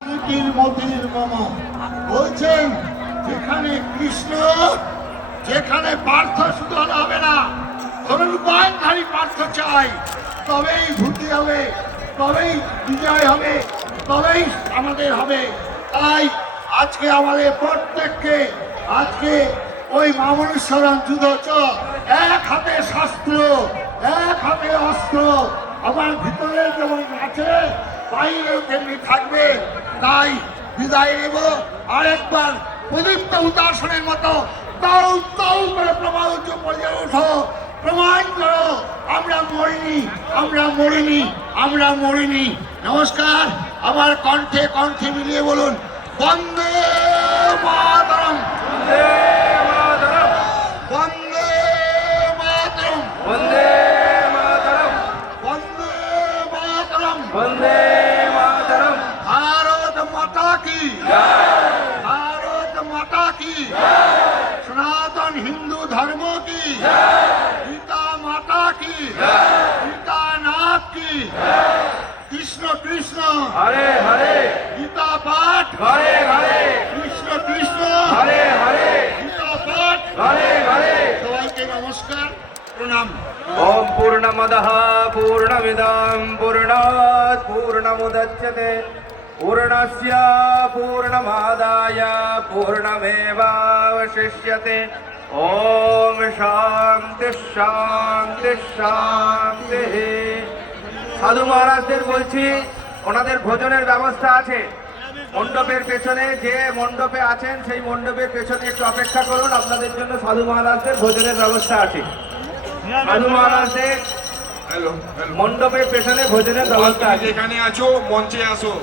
মতির মামা বলছেন যেখানে কৃষ্ণ, যেখানে পার্থ সুধন হবে না, ধনুর্বাণধারী পার্থ চাই, তবেই ভূতি হবে, তবেই বিজয় হবে, তবেই আমাদের হবে। তাই আজকে আমাদের প্রত্যেককে আজকে ওই মামনেশ্বরম যুদ্ধ এক হাতে শাস্ত্র, এক হাতে অস্ত্র, আমার ভিতরে যেমন আছে বাইরেও তেমনি থাকবে। তাই বিদায় নেব। আরেকবার প্রদীপ্ত উদাসনের মতো তাও তাও করে প্রমাণ পড়ে ওঠো, প্রমাণ করো আমরা মরিনি, আমরা মরিনি, আমরা মরিনি। নমস্কার। আমার কণ্ঠে কণ্ঠে মিলিয়ে বলুন বন্দে মাতরম, বন্দে মাতরম, বন্দে মাতরম, বন্দে মাতরম, বন্দে মাতরম। ভারত মাতা কি, ভারত মাতা কি, সনাতন হিন্দু ধর্ম কি, গীতা মাতা কি, গীতা নাথ কি, কৃষ্ণ কৃষ্ণ হরে হরে, গীতা পাঠ, হরে হরে, কৃষ্ণ কৃষ্ণ হরে হরে, গীতা পাঠ। হরে হরে। সবাইকে নমস্কার, প্রণাম। ওম পূর্ণমদঃ পূর্ণমিদং পূর্ণাৎ পূর্ণমুদচ্যতে পূর্ণস্য পূর্ণমাদায় পূর্ণমেবাবশিষ্যতে। ওম শান্তি শান্তি শান্তি। সাধু মহারাজদের বলছি ওনাদের ভোজনের ব্যবস্থা আছে মণ্ডপের পেছনে, যে মণ্ডপে আছেন সেই মণ্ডপের পেছনে একটু অপেক্ষা করুন, আপনাদের জন্য সাধু মহারাজদের ভোজনের ব্যবস্থা আছে। সাধু মহারাজদের হ্যালো হ্যালো, মণ্ডপের পেছনে ভোজনের ব্যবস্থা আছে। যেখানে আছো মঞ্চে আসো।